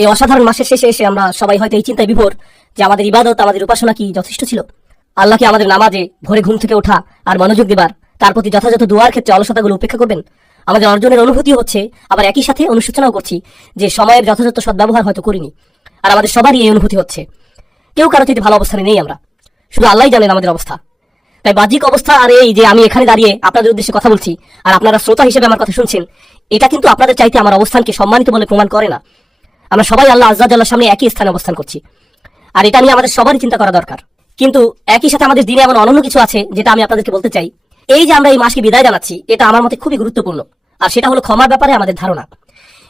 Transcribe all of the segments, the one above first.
এই অসাধারণ মাসের শেষে এসে আমরা সবাই হয়তো এই চিন্তায় বিভোর যে আমাদের ইবাদত, আমাদের উপাসনা কি যথেষ্ট ছিল? আল্লাহকে আমাদের নামাজে, ভোরে ঘুম থেকে ওঠা আর মনোযোগ দেবার, তার প্রতি যথাযথ দোয়ার ক্ষেত্রে অলসতাগুলো উপেক্ষা করবেন? আমাদের অর্জনের অনুভূতি হচ্ছে, আবার একই সাথে অনুশোচনাও করছি যে সময়ের যথাযথ সদ্ব্যবহার হয়তো করিনি। আর আমাদের সবারই এই অনুভূতি হচ্ছে, কেউ কারো চাইতে ভালো অবস্থানে নেই আমরা, শুধু আল্লাহই জানেন আমাদের অবস্থা। তাই বাহ্যিক অবস্থা আর এই যে আমি এখানে দাঁড়িয়ে আপনাদের উদ্দেশ্যে কথা বলছি আর আপনারা শ্রোতা হিসেবে আমার কথা শুনছেন, এটা কিন্তু আপনাদের চাইতে আমার অবস্থানকে সম্মানিত বলে প্রমাণ করে না। আমরা সবাই আল্লাহ আজ্জা জাল্লার সামনে একই স্থানে অবস্থান করছি, আর এটা নিয়ে আমাদের সবারই চিন্তা করা দরকার। কিন্তু একই সাথে আমাদের দিনে এমন অনন্য কিছু আছে যেটা আমি আপনাদেরকে বলতে চাই। এই যে আমরা এই মাসকে বিদায় জানাচ্ছি, এটা আমার মতে খুবই গুরুত্বপূর্ণ, আর সেটা হলো ক্ষমার ব্যাপারে আমাদের ধারণা।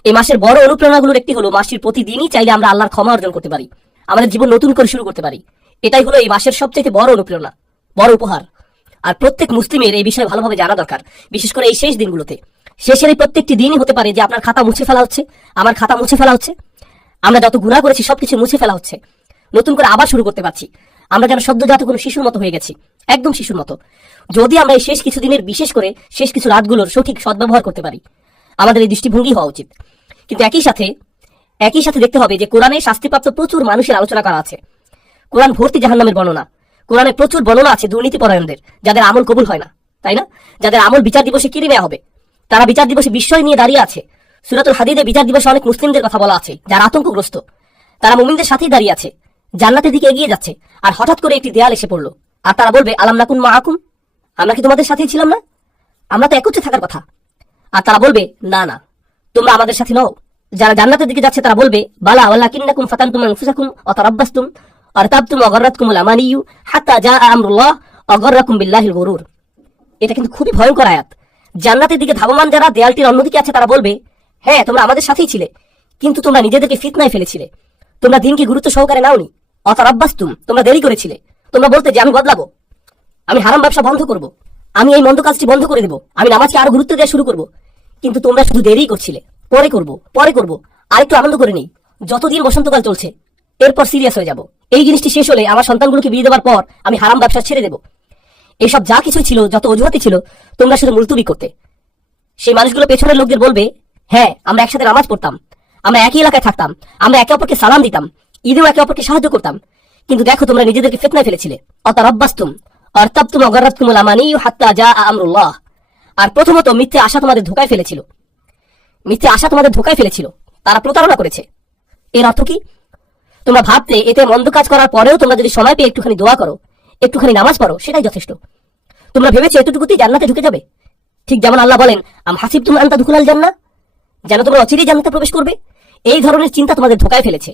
এই মাসের বড় অনুপ্রেরণাগুলোর একটি হলো মাসটির প্রতিদিনই চাইলে আমরা আল্লাহর ক্ষমা অর্জন করতে পারি, আমাদের জীবন নতুন করে শুরু করতে পারি। এটাই হলো এই মাসের সবচেয়ে বড় অনুপ্রেরণা, বড় উপহার। আর প্রত্যেক মুসলিমের এই বিষয়ে ভালোভাবে জানা দরকার, বিশেষ করে এই শেষ দিনগুলোতে। শেষের এই প্রত্যেকটি দিনই হতে পারে যে আপনার খাতা মুছে ফেলা হচ্ছে, আমার খাতা মুছে ফেলা হচ্ছে। আমরা যত গুনাহ করেছি সবকিছু মুছে ফেলা হচ্ছে, নতুন করে আবার শুরু করতে পারছি। আমরা যেন সদ্যজাত কোনো শিশুর মতো হয়ে গেছি, একদম শিশুর মতো। যদি আমরা এই শেষ কিছু দিনের, বিশেষ করে শেষ কিছু রাতগুলোর সঠিক সদ্ব্যবহার করতে পারি, আমাদের এই দৃষ্টিভঙ্গি হওয়া উচিত। কিন্তু একই সাথে দেখতে হবে যে কোরআনে শাস্তিপ্রাপ্ত প্রচুর মানুষের আলোচনা করা আছে। কোরআন ভর্তি জাহান্নামের বর্ণনা। কোরআনে প্রচুর বর্ণনা আছে দুর্নীতিপরায়ণদের, যাদের আমল কবুল হয় না, তাই না? যাদের আমল বিচার দিবসে কিনে নেওয়া হবে, তারা বিচার দিবসে বিস্ময় নিয়ে দাঁড়িয়ে আছে। সূরাতুল হাদীদে বিচার দিবসে অনেক মুসলিমদের কথা বলা আছে যারা আতঙ্কগ্রস্ত। তারা মুমিনদের সাথেই দাঁড়িয়ে আছে, জান্নাতের দিকে এগিয়ে যাচ্ছে, আর হঠাৎ করে একটি দেয়াল এসে পড়লো, আর তারা বলবে, আলাম নাকুন মাআকুম, আমরা কি তোমাদের সাথেই ছিলাম না? আমরা তো একত্রে থাকার কথা। আর তারা বলবে, না না, তোমরা আমাদের সাথে নও। যারা জান্নাতের দিকে যাচ্ছে তারা বলবে, বালা ওয়ালাকিন্নাকুম ফাতানতুম আনফুসাকুম ওয়া তারাব্বাসতুম ওয়া তাবতুম ওয়া গাররাতকুমুল আমানিয়্যু হাত্তা জাআ আমরুল্লাহ ওয়া গাররাকুম বিল্লাহিল গুরুর। এটা কিন্তু খুবই ভয়ঙ্কর আয়াত। জান্নাতের দিকে ধাবমান যারা দেয়ালটির অন্যদিকে আছে তারা বলবে, হ্যাঁ তোমরা আমাদের সাথেই ছিলে, কিন্তু তোমরা নিজেদেরকে ফিতনায় ফেলেছিলে, তোমরা দিনকে গুরুত্ব সহকারে নাওনি। ওয়া তারাব্বাসতুম, তোমরা দেরি করেছিলে। তোমরা বলতে যে আমি বদলাবো, আমি হারাম ব্যবসা বন্ধ করব, আমি এই মন্দ কাজটি বন্ধ করে দেব, আমি নামাজকে আরো গুরুত্ব দেওয়া শুরু করব। কিন্তু তোমরা শুধু দেরিই করছিলে, পরে করব, আরেকটু আনন্দ করে নেই। যতদিন বসন্তকাল চলছে, এরপর সিরিয়াস হয়ে যাব। এই জিনিসটি শেষ হলে আমার সন্তানগুলোকে বিয়ে দেওয়ার পর আমি হারাম ব্যবসা ছেড়ে দেব। এসব যা কিছু ছিল, যত অজুহাতি ছিল, তোমরা শুধু মুলতুবি করতে। সেই মানুষগুলো পেছনের লোকদের বলবে, হ্যাঁ আমরা একসাথে নামাজ পড়তাম, আমরা একই এলাকায় থাকতাম, আমরা একে অপরকে সালাম দিতাম, ঈদেও একে অপরকে সাহায্য করতাম, কিন্তু দেখো তোমরা নিজেদেরকে ফিতনায় ফেলেছিলে। অতারাব্বাসতুম অর্তাবতুম ওয়া গাররাতকুমুল আমানিয়্যু হাত্তা জাআ আমরুল্লাহ। আর প্রথমত মিথ্যে আশা তোমাদের ধোঁকায় ফেলেছিল, তারা প্রতারণা করেছে। এর অর্থ কি? তোমরা ভাবতে এতে মন্দ কাজ করার পরেও তোমরা যদি সময় পেয়ে একটুখানি দোয়া করো, একটুখানি নামাজ পড়ো, সেটাই যথেষ্ট। তোমরা ভেবেছো এতটুকুতেই জান্নাতে ঢুকে যাবে। ঠিক যেমন আল্লাহ বলেন, আম হাসিবতুম আন তাদখুলাল জান্নাহ, যেন তোমরা অচিরেই জান্নাতে প্রবেশ করবে। এই ধরনের চিন্তা তোমাদের ধোঁকায় ফেলেছে।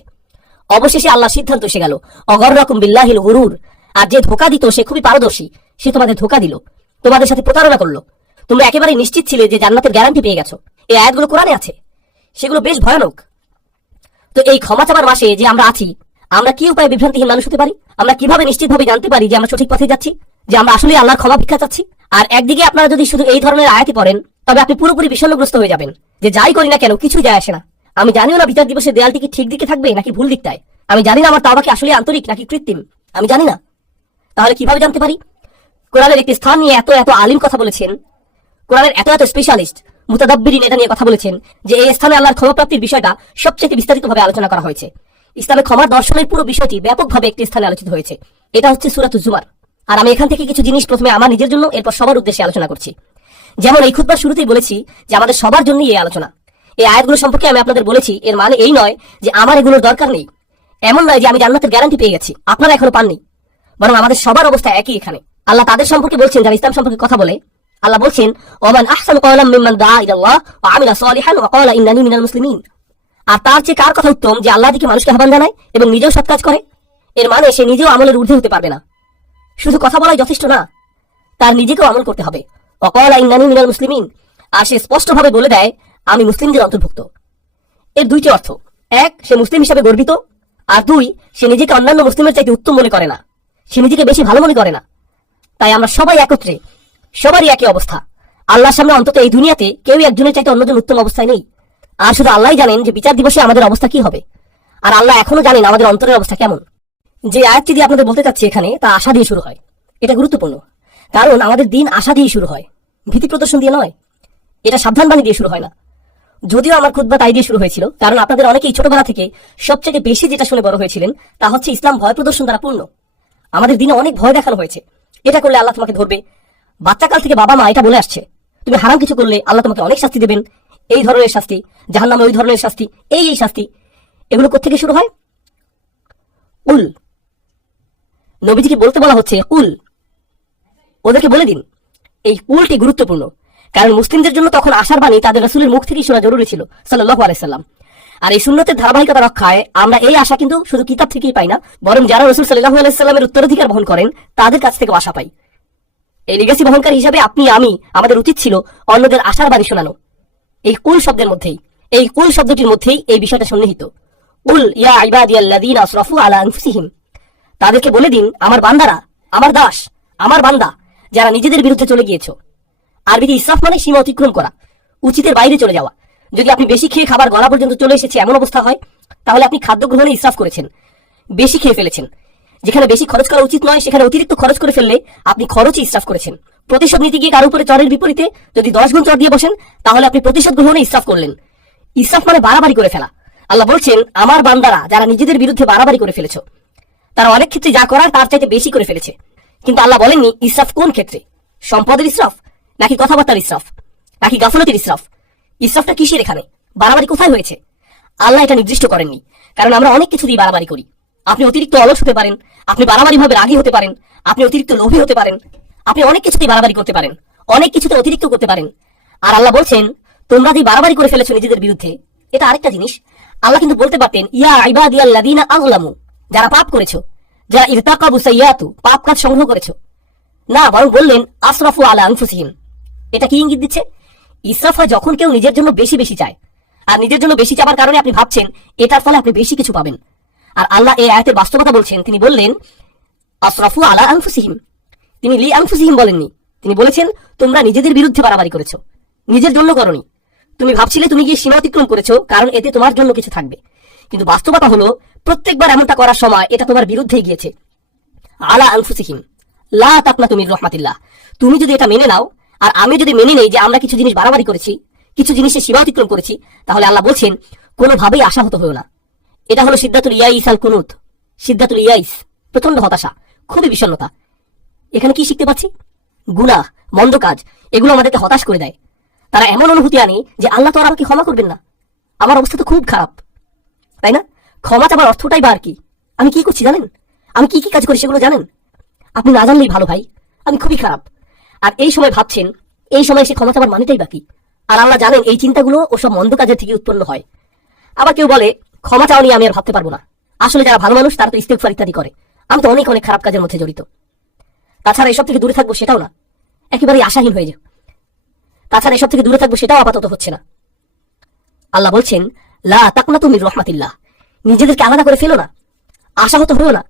অবশেষে আল্লাহ সিদ্ধান্ত এসে গেল, অগররাকুম বিল্লাহিল গুরুর। আর যে ধোঁকা দিত সে খুবই পারদর্শী, সে তোমাদের ধোঁকা দিল, তোমাদের সাথে প্রতারণা করলো। তোমরা একেবারে নিশ্চিত ছিলে যে জান্নাতের গ্যারান্টি পেয়ে গেছো। এই আয়াতগুলো কোরআনে আছে, সেগুলো বেশ ভয়ানক। তো এই ক্ষমা চাবার মাসে যে আমরা আছি, আমরা কি উপায়ে বিভ্রান্তিহীন মানুষ হতে পারি? আমরা কিভাবে নিশ্চিতভাবে জানতে পারি যে আমরা সঠিক পথে যাচ্ছি, যে আমরা আসলে আল্লাহর ক্ষমা ভিক্ষা চাচ্ছি? আর একদিকে আপনারা যদি শুধু এই ধরনের আয়াতই পড়েন, তবে আপনি পুরোপুরি বিষণ্ণগ্রস্ত হয়ে যাবেন যে যাই করি না কেন কিছুই যায় আসে না। আমি জানিও না বিচার দিবসের দেয়ালটি কি ঠিক দিকে থাকবে নাকি ভুল দিকটায়। আমি জানি না আমার তাওবা কি আসলে আন্তরিক নাকি কৃত্রিম, আমি জানি না। তাহলে কিভাবে জানতে পারি? কোরআনের একটি স্থান নিয়ে এত আলিম কথা বলেছেন, কোরআনের এত স্পেশালিস্ট মুতাদাব্বিরিন এটা নিয়ে কথা বলেছেন যে এই স্থানে আল্লাহর ক্ষমাপ্রাপ্তির বিষয়টা সবচেয়ে বিস্তারিতভাবে আলোচনা করা হয়েছে। ইসলামের ক্ষমার দর্শনের পুরো বিষয়টি ব্যাপকভাবে একটি স্থানে আলোচিত হয়েছে। এটা হচ্ছে সূরাতুজ জুমার। আর আমি এখান থেকে কিছু জিনিস প্রথমে আমার নিজের জন্য, এরপর সবার উদ্দেশ্যে আলোচনা করছি। যেমন এই খুতবার শুরুতেই বলেছি যে আমাদের সবার জন্যই এই আলোচনা। এই আয়াতগুলো সম্পর্কে আমি আপনাদের বলেছি, এর মানে এই নয় যে আমার এগুলোর দরকার নেই, এমন নয় যে আমি জান্নাতের গ্যারান্টি পেয়ে গেছি, আপনারা এখনো পাননি, বরং আমাদের সবার অবস্থা একই এখানে। আল্লাহ তাদের সম্পর্কে বলছেন যারা ইসলাম সম্পর্কে কথা বলে। আল্লাহ বলছেন, ওমান আহসানু ক্বাওলাম মিম্মান দাআ ইলাল্লাহ ওয়া আমিলা সালিহান ওয়া ক্বালা ইন্নানী মিনাল মুসলিমিন। আর তার চেয়ে কার কথা উত্তম যে আল্লাহর দিকে মানুষকে আহ্বান জানায় এবং নিজেও সৎ কাজ করে? এর মানে সে নিজেও আমলের ঊর্ধ্বে হতে পারবে না, শুধু কথা বলাই যথেষ্ট না, তার নিজেকেও আমল করতে হবে। ওয়া ক্বালা ইন্নানী মিনাল মুসলিমিন, আর সে স্পষ্টভাবে বলে দেয় আমি মুসলিমদের অন্তর্ভুক্ত। এর দুইটি অর্থ, এক, সে মুসলিম হিসাবে গর্বিত, আর দুই, সে নিজেকে অন্যান্য মুসলিমের চাইতে উত্তম মনে করে না, সে নিজেকে বেশি ভালো মনে করে না। তাই আমরা সবাই একত্রে, সবারই একই অবস্থা। আল্লাহর সামনে অন্তত এই দুনিয়াতে কেউই একজনের চাইতে অন্যজন উত্তম অবস্থায় নেই। আর শুধু আল্লাহই জানেন যে বিচার দিবসে আমাদের অবস্থা কি হবে, আর আল্লাহ এখনো জানেন আমাদের অন্তরের অবস্থা কেমন। যে আয়াতটি দিয়ে আপনাদের বলতে চাচ্ছি এখানে, তা আশা দিয়ে শুরু হয়। এটা গুরুত্বপূর্ণ, কারণ আমাদের দিন আশা দিয়ে শুরু হয়, ভীতি প্রদর্শন দিয়ে নয়। এটা সাবধান বাণী দিয়ে শুরু হয় না, যদিও আমার খুতবা তাই দিয়ে শুরু হয়েছিল, কারণ আপনাদের অনেকেই ছোটবেলা থেকে সবচেয়ে বেশি যেটা শুনে বড় হয়েছিলেন তা হচ্ছে ইসলাম ভয় প্রদর্শন দ্বারা পূর্ণ। আমাদের দিনে অনেক ভয় দেখানো হয়েছে, এটা করলে আল্লাহ তোমাকে ধরবে। বাচ্চাকাল থেকে বাবা মা এটা বলে আসছে, তুমি হারাম কিছু করলে আল্লাহ তোমাকে অনেক শাস্তি দেবেন, এই ধরনের শাস্তি, জাহান্নামে ওই ধরনের শাস্তি, এই শাস্তি। এগুলো কোত্থেকে শুরু হয়? কুল, নবীজিকে বলতে বলা হচ্ছে কুল, ওদেরকে বলে দিন। এই কুলটি গুরুত্বপূর্ণ, কারণ মুসলিমদের জন্য তখন আশার বাণী তাদের রাসূলের মুখ থেকেই শোনা জরুরি ছিল সাল্লাল্লাহু আলাইহি সাল্লাম। আর এই সুন্নতের ধারাবাহিকতা রক্ষায় আমরা এই আশা কিন্তু শুধু কিতাব থেকেই পাই না, বরং যারা রাসূল সাল্লাল্লাহু আলাইহি সাল্লামের উত্তরাধিকার বহন করেন তাদের কাছ থেকে আশা পাই। এই লিগ্যাসি বহনকারী হিসাবে আপনি আমি আমাদের উচিত ছিল অন্যদের আশার বাণী শোনানো। এই কুল শব্দের মধ্যেই, এই কুল শব্দটির মধ্যেই এই বিষয়টা সন্নিহিত। কুল ইয়া ইবাদিয়াল্লাযীনা আসরাফু আলা আনফুসিহিম, তাদেরকে বলে দিন আমার বান্দারা, আমার দাস, আমার বান্দা যারা নিজেদের বিরুদ্ধে চলে গিয়েছো। আরবিতে ইসরাফ মানে সীমা অতিক্রম করা, উচিতের বাইরে চলে যাওয়া। যদি আপনি বেশি খেয়ে খাবার গলা পর্যন্ত চলে এসেছে এমন অবস্থা হয়, তাহলে আপনি খাদ্য গ্রহণে ইসরাফ করেছেন, বেশি খেয়ে ফেলেছেন। যেখানে বেশি খরচ করা উচিত নয় সেখানে অতিরিক্ত খরচ করে ফেললে আপনি খরচই ইসরাফ করেছেন। প্রতিশোধ নিতে গিয়ে কারো উপরে চরের বিপরীতে যদি 10 গুণ চর দিয়ে বসেন, তাহলে আপনি প্রতিশোধ গ্রহণে ইসরাফ করলেন। ইসরাফ মানে বাড়াবাড়ি করে ফেলা। আল্লাহ বলছেন আমার বান্দারা যারা নিজেদের বিরুদ্ধে বাড়াবাড়ি করে ফেলেছো, তারা অনেক ক্ষেত্রে যা করার তার চাইতে বেশি করে ফেলেছে। কিন্তু আল্লাহ বলেননি ইসরাফ কোন ক্ষেত্রে, সম্পদের ইসরাফ নাকি কথাবার্তার ইসরাফ নাকি গাফলতির ইসরাফ। ইসরাফটা কিসের এখানে, বাড়াবাড়ি কোথায় হয়েছে? আল্লাহ এটা নির্দিষ্ট করেননি, কারণ আমরা অনেক কিছু দিয়ে বাড়াবাড়ি করি। আপনি অতিরিক্ত অলস হতে পারেন, আপনি বাড়াবাড়ি ভাবে রাগী হতে পারেন, আপনি অতিরিক্ত লোভী হতে পারেন, আপনি অনেক কিছুতেই বাড়াবাড়ি করতে পারেন, অনেক কিছুতে অতিরিক্ত করতে পারেন। আর আল্লাহ বলছেন তোমরা যে বাড়াবাড়ি করে ফেলেছো নিজেদের বিরুদ্ধে, এটা আরেকটা জিনিস। আল্লাহ কিন্তু বলতে পারতেন ইয়া ইবাদিয়াল্লাযীনা আগলামু, যারা পাপ করেছো, যারা ইরতাকাবু সাইয়্যাতু, পাপ কাজ সংগ্রহ করেছো। না, বরং বললেন আসরাফু আলা আনফুসিহিম। এটা কি ইঙ্গিত দিচ্ছে? ইসরাফ হয় যখন কেউ নিজের জন্য বেশি বেশি চায়, আর নিজের জন্য বেশি চাওয়ার কারণে আপনি ভাবছেন এটার ফলে আপনি বেশি কিছু পাবেন। আর আল্লাহ এই আয়াতের বাস্তবতা বলছেন, তিনি বললেন আসরাফু আলা আনফুসিহিম, তিনি লি আনফুসিহিম বলেননি। তিনি বলেছেন তোমরা নিজেদের বিরুদ্ধে বাড়াবাড়ি করেছো, নিজের জন্য করনি। তুমি ভাবছিলে তুমি গিয়ে সীমা অতিক্রম করেছো কারণ এতে তোমার জন্য কিছু থাকবে, কিন্তু বাস্তবতা হলো প্রত্যেকবার এমনটা করার সময় এটা তোমার বিরুদ্ধেই গিয়েছে। আলা আনফুসিহিম লা তাকনাতু মির রাহমাতিল্লাহ। তুমি যদি এটা মেনে নাও আর আমি যদি মেনে নেই যে আমরা কিছু জিনিস বাড়াবাড়ি করেছি, কিছু জিনিসে সীমা অতিক্রম করেছি, তাহলে আল্লাহ বলছেন কোনোভাবেই আশাহত হয়েও না। এটা হলো সিদ্দাতুল ইয়াইস আল কুনুত, সিদ্দাতুল ইয়াইস, প্রচন্ড হতাশা, খুবই বিষণ্ণতা। এখানে কি শিখতে পাচ্ছি? গুনাহ, মন্দ কাজ, এগুলো আমাদেরকে হতাশ করে দেয়। তারা এমন অনুভূতি আনে যে আল্লাহ তো আর আমাকে ক্ষমা করবেন না, আমার অবস্থা তো খুব খারাপ, তাই না? ক্ষমা চাবার অর্থটাই বা আর কি? আমি কি করছি জানেন? আমি কি কি কাজ করি সেগুলো জানেন? আপনি না জানলেই ভালো ভাই, আমি খুবই খারাপ। আর এই সময় ভাবছেন, এই সময় সে ক্ষমা চাবার মানেটাই বাকি। আর আল্লাহ জানেন এই চিন্তাগুলো ওসব মন্দ কাজের থেকে উৎপন্ন হয়। আবার কেউ বলে ক্ষমা চাওয়া নিয়ে আমি আর ভাবতে পারবো না। আসলে যারা ভালো মানুষ তারা তো ইস্তেগফার ইত্যাদি করে, আমি তো অনেক অনেক খারাপ কাজের মধ্যে জড়িত। তাছাড়া এসব থেকে দূরে থাকবো সেটাও না, একেবারেই আশাহীন হয়ে যায়। তাছাড়া এসব থেকে দূরে থাকবো সেটাও আপাতত হচ্ছে না। আল্লাহ বলছেন লা তাকনাতু মির রাহমাতিল্লাহ, নিজেদেরকে আলাদা করে ফেলো না, আশাহত হয়েও না,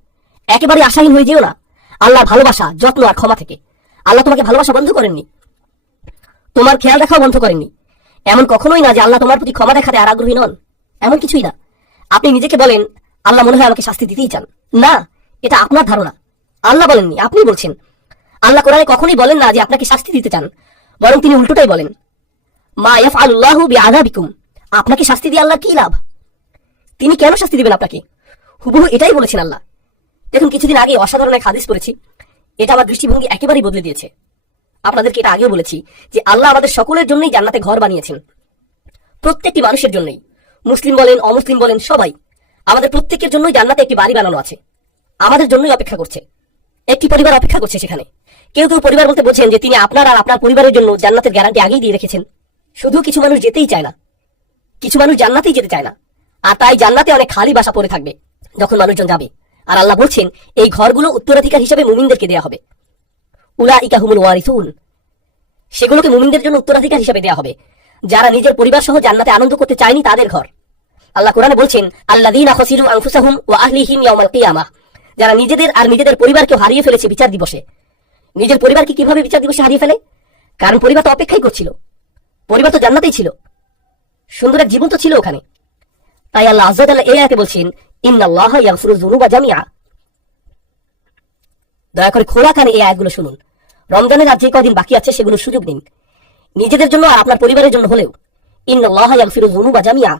একেবারে আশাহীন হয়ে যেও না আল্লাহর ভালোবাসা, যত্ন আর ক্ষমা থেকে। আল্লাহ তোমাকে ভালোবাসা বন্ধ করেননি, তোমার খেয়াল রাখাও বন্ধ করেননি। এমন কখনোই না যে আল্লাহ তোমার প্রতি ক্ষমা দেখাতে আর আগ্রহী নন, এমন কিছুই না। আপনি নিজেকে বলেন আল্লাহ মনে হয় আমাকে শাস্তি দিতেই চান, না, এটা আপনার ধারণা। আল্লাহ বলেননি, আপনি বলছেন। আল্লাহ কোরআনে কখনোই বলেন না যে আপনাকে শাস্তি দিতে চান, বরং তিনি উল্টোটাই বলেন মা ইয়াফআলুল্লাহু বিআযাবিকুম, আপনাকে শাস্তি দিয়ে আল্লাহ কি লাভ? তিনি কেন শাস্তি দিবেন আপনাকে? হুবহু এটাই বলেছেন আল্লাহ। দেখুন, কিছুদিন আগে অসাধারণ এক হাদিস পড়েছি, এটা আমার দৃষ্টিভঙ্গি একেবারেই বদলে দিয়েছে। আপনাদেরকে এটা আগেও বলেছি যে আল্লাহ আমাদের সকলের জন্যই জান্নাতে ঘর বানিয়েছেন, প্রত্যেকটি মানুষের জন্যই, মুসলিম বলেন অমুসলিম বলেন সবাই, আমাদের প্রত্যেকের জন্যই জান্নাতে একটি বাড়ি বানানো আছে, আমাদের জন্যই অপেক্ষা করছে, একটি পরিবার অপেক্ষা করছে সেখানে। কেউ কেউ পরিবার বলতে বোঝেন যে তিনি আপনার আর আপনার পরিবারের জন্য জান্নাতের গ্যারান্টি আগেই দিয়ে রেখেছেন। শুধু কিছু মানুষ যেতেই চায় না, কিছু মানুষ জান্নাতেই যেতে চায় না, আর তাই জান্নাতে অনেক খালি বাসা পড়ে থাকবে যখন মানুষজন যাবে। আর আল্লাহ বলছেন এই ঘরগুলো উত্তরাধিকার হিসেবে মুমিনদেরকে দেয়া হবে, উলাইকা হুমুল ওয়ারিসুন, সেগুলোকে মুমিনদের জন্য উত্তরাধিকার হিসেবে দেয়া হবে, যারা নিজের পরিবার সহ জান্নাতে আনন্দ করতে চায়নি তাদের ঘর। আল্লাহ কোরআনে বলছেন আল্লাযীনা খাসিরু আনফুসাহুম ওয়া আহলিহিম ইয়াওমাল কিয়ামাহ, যারা নিজেদের আর নিজেদের পরিবারকে হারিয়ে ফেলেছে বিচার দিবসে। নিজের পরিবারকে কিভাবে বিচার দিবসে হারিয়ে ফেলে? কারণ পরিবার তো অপেক্ষাই করছিল, পরিবার তো জান্নাতেই ছিল, সুন্দর এক জীবন তো ছিল ওখানে। তাই আল্লাহ আযজা ওয়া জাল্লা এই আয়াতে বলছেন ইন্নাল্লাহা ইয়াগফিরু যুনুবা জামিআ। দয়া করে খোলা কানে এই আয়াতগুলো শুনুন। রমজানের আর যে কদিন বাকি আছে সেগুলো সুযোগ নিন, নিজেদের জন্য আর আপনার পরিবারের জন্য হলেও ইন্নাল্লাহা ইয়াগফিরুয যুনুবা জামিআ,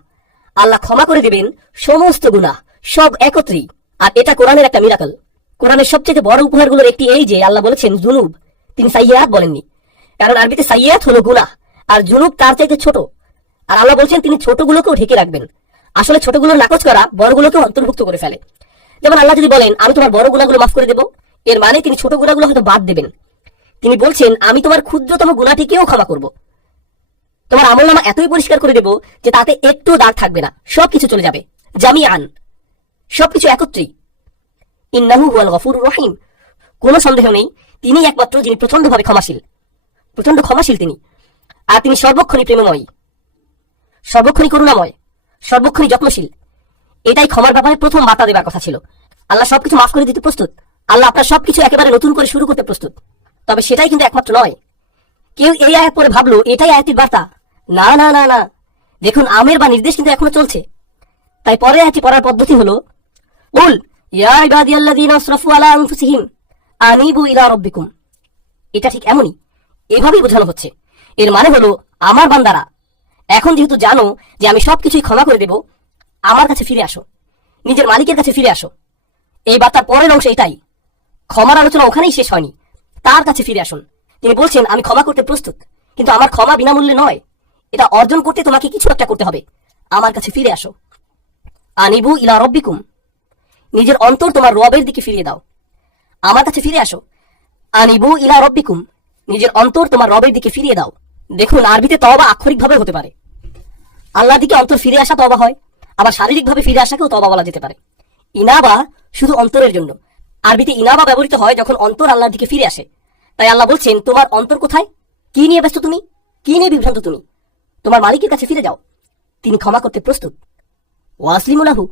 আল্লাহ ক্ষমা করে দিবেন সমস্ত গুনাহ, সব একত্রেই। আর এটা কোরআনের একটা মিরাকল। কোরআনের সবচেয়ে বড় উপহারগুলোর একটি এই যে আল্লাহ বলেছেন জুনুব, তিনি সাইয়্যাত বলেননি। কারণ আরবিতে সাইয়্যাত হলো গুনাহ, আর জুনুব তার চাইতে ছোট। আর আল্লাহ বলছেন তিনি ছোটগুলোকেও ঢেকে রাখবেন। আসলে ছোটগুলোর নাকচ করা বড়গুলোকেও অন্তর্ভুক্ত করে ফেলে। যেমন আল্লাহ যদি বলেন আমি তোমার বড় গুনাহগুলো মাফ করে দেব, এর মানে তিনি ছোট গুনাহগুলো হয়তো বাদ দেবেন। তিনি বলছেন আমি তোমার ক্ষুদ্রতম গুনাহটিকেও ক্ষমা করব। তোমার আমলনামা এতই পরিষ্কার করে দেব যে তাতে একটু দাগ থাকবে না, সবকিছু চলে যাবে জামিআন, সবকিছু একত্রেই। ইন্নাহু হুয়াল গফুরুর রহিম, কোনো সন্দেহ নেই তিনি একমাত্র যিনি প্রচন্ডভাবে ক্ষমাশীল, প্রচন্ড ক্ষমাশীল তিনি। আর তিনি সর্বক্ষণই প্রেমময়, সর্বক্ষণই করুণাময়, সর্বক্ষণই যত্নশীল। এটাই ক্ষমার ব্যাপারে প্রথম বার্তা দেবার কথা ছিল। আল্লাহ সবকিছু মাফ করে দিতে প্রস্তুত, আল্লাহ আপনার সবকিছু একেবারে নতুন করে শুরু করতে প্রস্তুত। তবে সেটাই কিন্তু একমাত্র নয়। কেউ এই আয়াত পরে ভাবলো এটাই আয়াতের বার্তা। না না না না, দেখুন আমের বা নির্দেশ কিন্তু এখনো চলছে। তাই পরে আয়াতটি পড়ার পদ্ধতি হলো কুল ইয়া ইবাদিয়াল্লাযীনা আসরাফু আলা আনফুসিহিম আনিবু ইলা রাব্বিকুম। এটা ঠিক এমনই, এভাবেই বোঝানো হচ্ছে। এর মানে হলো আমার বান্দারা, এখন যেহেতু জানো যে আমি সবকিছুই ক্ষমা করে দেব, আমার কাছে ফিরে আসো, নিজের মালিকের কাছে ফিরে আসো। এই বার্তার পরের অংশ এটাই। ক্ষমার আলোচনা ওখানেই শেষ হয়নি, তার কাছে ফিরে আসুন। তিনি বলছেন আমি ক্ষমা করতে প্রস্তুত, কিন্তু আমার ক্ষমা বিনামূল্যে নয়। এটা অর্জন করতে তোমাকে কিছু একটা করতে হবে। আমার কাছে ফিরে আসো। আনিবু ইলা রব্বিকুম, নিজের অন্তর তোমার রবের দিকে ফিরিয়ে দাও। আমার কাছে ফিরে আসো। আনিবু ইলা রব্বিকুম, নিজের অন্তর তোমার রবের দিকে ফিরিয়ে দাও। দেখুন আরবিতে তওবা আক্ষরিকভাবে হতে পারে, আল্লাহর দিকে অন্তর ফিরে আসা তওবা হয়, আবার শারীরিকভাবে ফিরে আসাকেও তওবা বলা যেতে পারে। ইনাবা শুধু অন্তরের জন্য। আরবিতে ইনাবা ব্যবহৃত হয় যখন অন্তর আল্লাহর দিকে ফিরে আসে। তাই আল্লাহ বলছেন তোমার অন্তর কোথায়, কি নিয়ে ব্যস্ত তুমি, কি নিয়ে বিভ্রান্ত তুমি, তোমার মালিকের কাছে ফিরে যাও, তিনি ক্ষমা করতে প্রস্তুত। ওয়াসলিমু লাহু,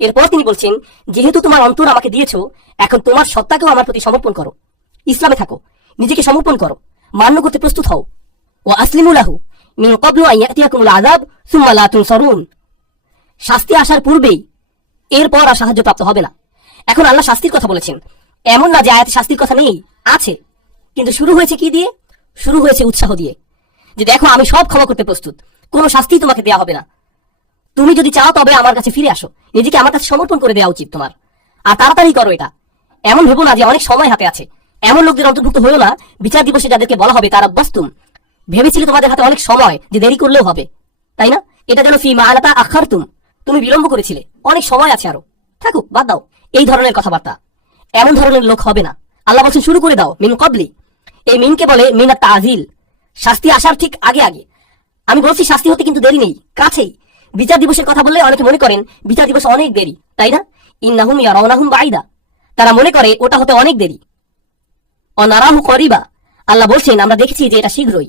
এরপর তিনি বলছেন যেহেতু তোমার অন্তর আমাকে দিয়েছো, এখন তোমার সত্তাকেও আমার প্রতি সমর্পণ করো, ইসলামে থাকো, নিজেকে সমর্পণ করো, মান্য করতে প্রস্তুত হও। ওয়া আসলিমু লাহু মিন ক্বাবলু আন ইয়াতিয়াকুমুল আযাব সুম্মা লা তুনসারুন, শাস্তি আসার পূর্বেই এরপর আর সাহায্য প্রাপ্ত হবে না। এখন আল্লাহ শাস্তির কথা বলেছেন, এমন না যে আয়াতে শাস্তির কথা নেই, আছে। কিন্তু শুরু হয়েছে কি দিয়ে? শুরু হয়েছে উৎসাহ দিয়ে, যে দেখো আমি সব ক্ষমা করতে প্রস্তুত, কোনো শাস্তি তোমাকে দেওয়া হবে না। তুমি যদি চাও তবে আমার কাছে ফিরে আসো, নিজেকে আমার কাছে সমর্পণ করে দেওয়া উচিত তোমার। আর তাড়াতাড়ি করো এটা। এমন ভেবো না যে অনেক সময় হাতে আছে। এমন লোকদের অন্তর্ভুক্ত হলো না বিচার দিবসে যাদেরকে বলা হবে তারা বাস্তুম, ভেবেছিলে তোমাদের হাতে অনেক সময় যে দেরি করলেও হবে, তাই না? এটা যেন ফি মাআলাতা আখারতুম, তুমি বিলম্ব করেছিলে, অনেক সময় আছে আরো, থাকুক, বাদ দাও। এই ধরনের কথাবার্তা, এমন ধরনের লোক হবে না। আল্লাহ বলছেন শুরু করে দাও মিন ক্বাবলি। এই মিনকে বলে মিনাত তাজিল, শাস্তি আসার ঠিক আগে আগে। আমি বলছি শাস্তি হতে কিন্তু দেরি নেই, কাছেই। বিচার দিবসের কথা বললে অনেকে মনে করেন বিচার দিবস অনেক দেরি, তাই না? ইন্নাহুম ইয়ারাউনাহুম বাঈদা, তারা মনে করে ওটা হতে অনেক দেরি। অনারাহু করিবা, আল্লাহ বলছেন আমরা দেখছি যে এটা শীঘ্রই।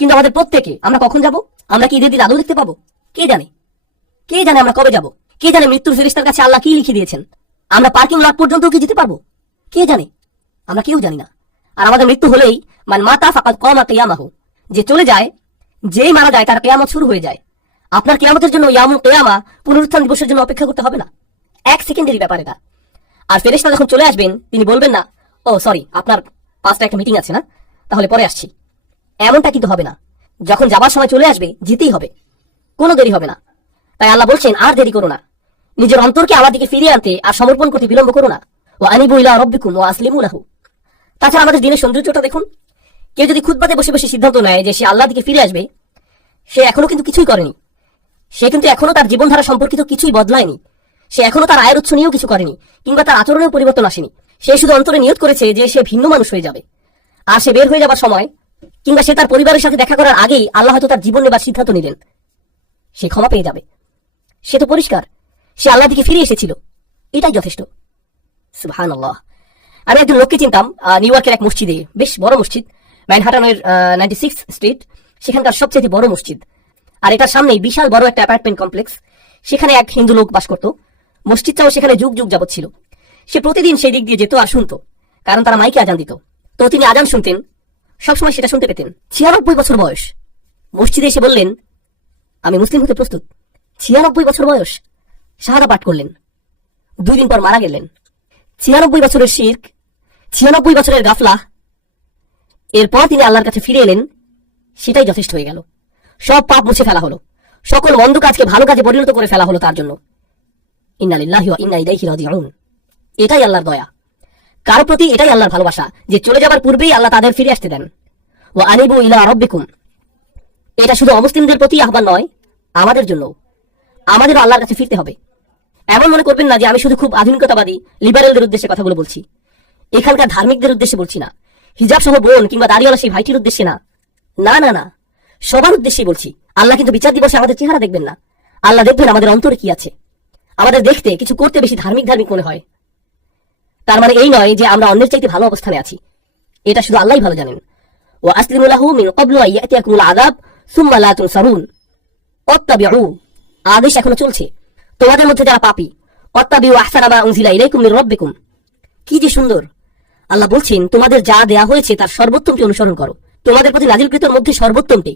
কিন্তু আমাদের প্রত্যেকে আমরা কখন যাব? আমরা কি ঈদের দিন আদৌ দেখতে পাবো? কে জানে, কে জানে আমরা কবে যাব? কে জানে মৃত্যুর ফেরেশতার কাছে আল্লাহ কি লিখে দিয়েছেন? আমরা পার্কিং লট পর্যন্ত কি যেতে পারবো? কে জানে? আমরা কেউ জানি না। আর আমাদের মৃত্যু হলেই মান মাতা ফাকাদ কামা কিয়ামাহু, যে চলে যায়, যেই মারা যায় তার কিয়ামত শুরু হয়ে যায়। আপনার কিয়ামতের জন্য ইয়ামুল কিয়ামা, পুনরুত্থান দিবসের জন্য অপেক্ষা করতে হবে না। এক সেকেন্ডেরই ব্যাপার এটা। আর ফেরেশতা যখন চলে আসবেন তিনি বলবেন না ও সরি আপনার 5টা একটা মিটিং আছে না, তাহলে পরে আসছি। এমনটা কিন্তু হবে না। যখন যাবার সময় চলে আসবে যেতেই হবে, কোনো দেরি হবে না। তাই আল্লাহ বলছেন আর দেরি করো না, নিজের অন্তরকে আমার দিকে ফিরিয়ে আনতে আর সমর্পণ করতে বিলম্ব করো না। ওয়া আনিবু ইলা রাব্বিকুম ওয়া আসলিমু লাহু। তাছাড়া আমাদের দিনের সৌন্দর্যটা দেখুন। কেউ যদি খুতবাতে বসে বসে সিদ্ধান্ত নেয় যে সে আল্লাহর দিকে ফিরে আসবে, সে এখনো কিন্তু কিছুই করেনি। সে কিন্তু এখনো তার জীবনধারা সম্পর্কিত কিছুই বদলায়নি। সে এখনো তার আয়ের উৎস নিয়েও কিছু করেনি, কিংবা তার আচরণেও পরিবর্তন আসেনি। সে শুধু অন্তরে নিয়ত করেছে যে সে ভিন্ন মানুষ হয়ে যাবে। আর সে বের হয়ে যাবার সময়, কিংবা সে তার পরিবারের সাথে দেখা করার আগেই আল্লাহ হয়তো তার জীবন নেবার সিদ্ধান্ত নিলেন, সে ক্ষমা পেয়ে যাবে। সে তো পরিষ্কার, সে আল্লাহর দিকে ফিরে এসেছিল, এটাই যথেষ্ট। সুবহানাল্লাহ। আমি একজন লোককে চিনতাম নিউ ইয়র্কের এক মসজিদে, বেশ বড় মসজিদ, ম্যানহাটনের 96 স্ট্রিট, সেখানকার সবচেয়ে বড় মসজিদ। আর এটার সামনেই বিশাল বড় একটা অ্যাপার্টমেন্ট কমপ্লেক্স। সেখানে এক হিন্দু লোক বাস করত। মসজিদটাও সেখানে যুগ যুগ যাবত ছিল। সে প্রতিদিন সেই দিক দিয়ে যেত আর শুনতো, কারণ তারা মাইকে আজান দিত। তো তিনি আজান শুনতেন, সবসময় সেটা শুনতে পেতেন। 96 বছর বয়স, মসজিদে এসে বললেন আমি মুসলিম হতে প্রস্তুত। 96 বছর বয়স, শাহাদা পাঠ করলেন। 2 দিন পর মারা গেলেন। 96 বছরের শিরক, 96 বছরের গাফলা। এরপর তিনি আল্লাহর কাছে ফিরে এলেন, সেটাই যথেষ্ট হয়ে গেল। সব পাপ মুছে ফেলা হলো, সকল মন্দ কাজকে ভালো কাজে পরিণত করে ফেলা হলো তার জন্য। ইন্না লিল্লাহি ওয়া ইন্না ইলাইহি রাজিউন। এটাই আল্লাহর দয়া, কার প্রতি এটাই আল্লাহর ভালোবাসা যে চলে যাবার পূর্বেই আল্লাহ তাদের ফিরে আসতে দেন। ওয়া আনিবু ইলা রাব্বিকুম। এটা শুধু অমুসলিমদের প্রতি আহ্বান নয়, আমাদের জন্য, আমাদেরও আল্লাহর কাছে ফিরতে হবে। এমন মনে করবেন না যে আমি শুধু খুব আধুনিকতাবাদী লিবারেলদের উদ্দেশ্যে কথাগুলো বলছি, এখানকার ধার্মিকদের উদ্দেশ্যে বলছি না, হিজাব সহ বোন কিংবা দাড়িওয়ালা সেই ভাইটির উদ্দেশ্যে না, না না না, সবার উদ্দেশ্যেই বলছি। আল্লাহ কিন্তু বিচার দিবসে আমাদের চেহারা দেখবেন না, আল্লাহ দেখবেন আমাদের অন্তরে কি আছে। আমাদের দেখতে কিছু করতে বেশি ধার্মিক ধার্মিক মনে হয়, তার মানে এই নয় যে আমরা অন্যের চাইতে ভালো অবস্থানে আছি, এটা শুধু আল্লাহই ভালো জানেন। ওয়া আসলিমু লাহু মিন ক্বাবলু আন ইয়াতিয়াকুমুল আযাব সুম্মা লা তুনসারুন। ওয়াত্তাবিউ, আদেশ এখনো চলছে, তোমাদের মধ্যে যারা পাপী, ওয়াত্তাবিউ আহসানা মা উনজিলা ইলাইকুম মির রাব্বিকুম। কি যে সুন্দর, আল্লাহ বলছেন তোমাদের যা দেয়া হয়েছে তার সর্বোত্তমটি অনুসরণ করো, তোমাদের প্রতি নাজিলকৃতের মধ্যে সর্বোত্তমটি।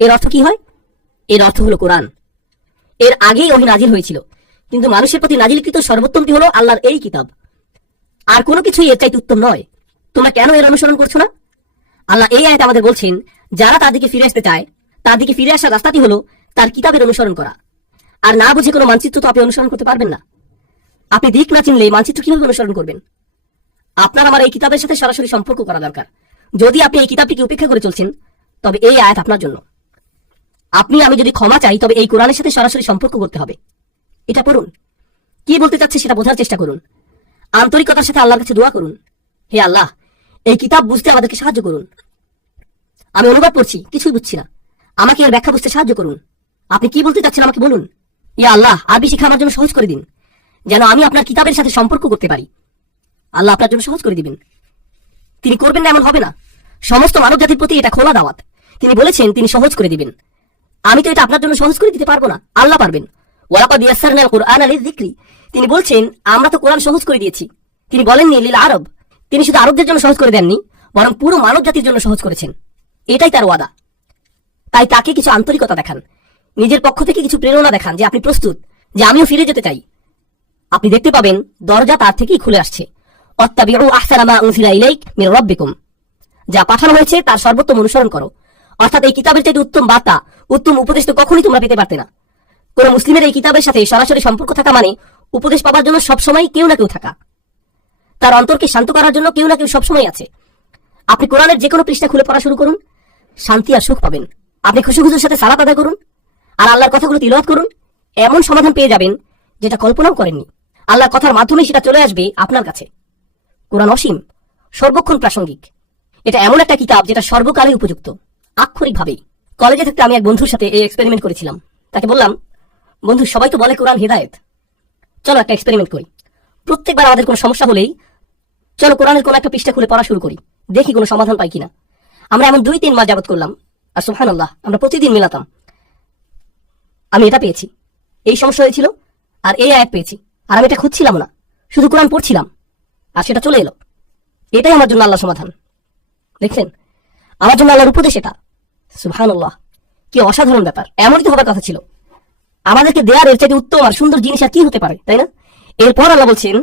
এর অর্থ কি হয়? এর অর্থ হলো কোরআন। এর আগেই ওহী নাজিল হয়েছিল, কিন্তু মানুষের প্রতি নাজিলকৃত সর্বোত্তমটি হলো আল্লাহর এই কিতাব। আর কোনো কিছুই এর চাইতে উত্তম নয়। তোমরা কেন এর অনুসরণ করছো না? আল্লাহ এই আয়াতে আমাদের বলছেন যারা তার দিকে ফিরে আসতে চায়, তার দিকে ফিরে আসার রাস্তাটি হলো তার কিতাবের অনুসরণ করা। আর না বুঝে কোনো মানচিত্র তো আপনি অনুসরণ করতে পারবেন না। আপনি দিক না চিনলে মানচিত্র কিভাবে অনুসরণ করবেন? আপনার আমার এই কিতাবের সাথে সরাসরি সম্পর্ক করা দরকার। যদি আপনি এই কিতাবটিকে উপেক্ষা করে চলছেন, তবে এই আয়াত আপনার জন্য। আপনি আমি যদি ক্ষমা চাই, তবে এই কোরআনের সাথে সরাসরি সম্পর্ক করতে হবে। এটা পড়ুন, কি বলতে চাচ্ছে সেটা বোঝার চেষ্টা করুন, আন্তরিকতার সাথে আল্লাহর কাছে দোয়া করুন, হে আল্লাহ এই কিতাব বুঝতে আমাদেরকে সাহায্য করুন। আমি অনুবাদ পড়ছি, কিছুই বুঝছি না, আমাকে এর ব্যাখ্যা বুঝতে সাহায্য করুন। আপনি কি বলতে চাচ্ছেন আমাকে বলুন। ইয়া আল্লাহ, আরবি শিক্ষা আমার জন্য সহজ করে দিন, যেন আমি আপনার কিতাবের সাথে সম্পর্ক করতে পারি। আল্লাহ আপনার জন্য সহজ করে দিবেন। তিনি করবেন না এমন হবে না। সমস্ত মানব জাতির প্রতি এটা খোলা দাওয়াত। তিনি বলেছেন তিনি সহজ করে দিবেন। আমি তো এটা আপনার জন্য সহজ করে দিতে পারবো না, আল্লাহ পারবেন। ওয়ালাকাদ ইয়াসসারনাল কুরআনা লিযিকরি। তিনি বলছেন আমরা তো কোরআন সহজ করে দিয়েছি। তিনি বলেননি লিল আরব। তিনি শুধু আরবদের জন্য সহজ করে দেননি, বরং পুরো মানব জাতির জন্য সহজ করেছেন। এটাই তার ওয়াদা। তাই তাকে কিছু আন্তরিকতা দেখান, নিজের পক্ষ থেকে কিছু প্রেরণা দেখান যে আপনি প্রস্তুত, যে আমিও ফিরে যেতে চাই। আপনি দেখতে পাবেন দরজা তার থেকেই খুলে আসছে। ওয়াত্তাবিউ আহসানা মা উনজিলা ইলাইক মির রাব্বিকুম। যা পাঠানো হয়েছে তার সর্বোত্তম অনুসরণ করো। অর্থাৎ এই কিতাবের চাইতে উত্তম বার্তা, উত্তম উপদেশ তো কখনোই তোমরা পেতে পারতে না। কোন মুসলিমের এই কিতাবের সাথে সরাসরি সম্পর্ক থাকা মানে উপদেশ পাওয়ার জন্য সবসময় কেউ না কেউ থাকা, তার অন্তরকে শান্ত করার জন্য কেউ না কেউ সবসময় আছে। আপনি কোরআনের যে কোনো পৃষ্ঠা খুলে পড়া শুরু করুন, শান্তি আর সুখ পাবেন। আপনি খুশুখুজুর সাথে সালাত আদায় করুন আর আল্লাহর কথাগুলো তিলাওয়াত করুন, এমন সমাধান পেয়ে যাবেন যেটা কল্পনাও করেননি। আল্লাহর কথার মাধ্যমে সেটা চলে আসবে আপনার কাছে। কোরআন অসীম, সর্বক্ষণ প্রাসঙ্গিক। এটা এমন একটা কিতাব যেটা সর্বকালে উপযুক্ত, আক্ষরিকভাবেই। কলেজে থাকতে আমি এক বন্ধুর সাথে এই এক্সপেরিমেন্ট করেছিলাম। তাকে বললাম, বন্ধু সবাই তো বলে কোরআন হিদায়েত, চলো একটা এক্সপেরিমেন্ট করি। প্রত্যেকবার আমাদের কোনো সমস্যা হলেই চলো কোরআনের কোনো একটা পৃষ্ঠা খুলে পড়া শুরু করি, দেখি কোনো সমাধান পাই কিনা। আমরা এমন 2-3 মাস যাবত করলাম, আর সুবহানাল্লাহ আমরা প্রতিদিন মিলাতাম। আমি এটা পেয়েছি, এই সমস্যা হয়েছিল, আর এই আয়াত পেয়েছি, আর আমি এটা খুঁজছিলাম না, শুধু কোরআন পড়ছিলাম আর সেটা চলে এলো। এটাই আমার জন্য আল্লাহ সমাধান। দেখলেন, আমার জন্য আল্লাহর উপদেশ এটা। সুবহানাল্লাহ, কি অসাধারণ ব্যাপার। এমনই তো হবার কথা ছিল। আমাদেরকে দেয়ার এর চাইতে উত্তম আর সুন্দর জিনিস আর কি হতে পারে, তাই না? এরপর আল্লাহ বলছেন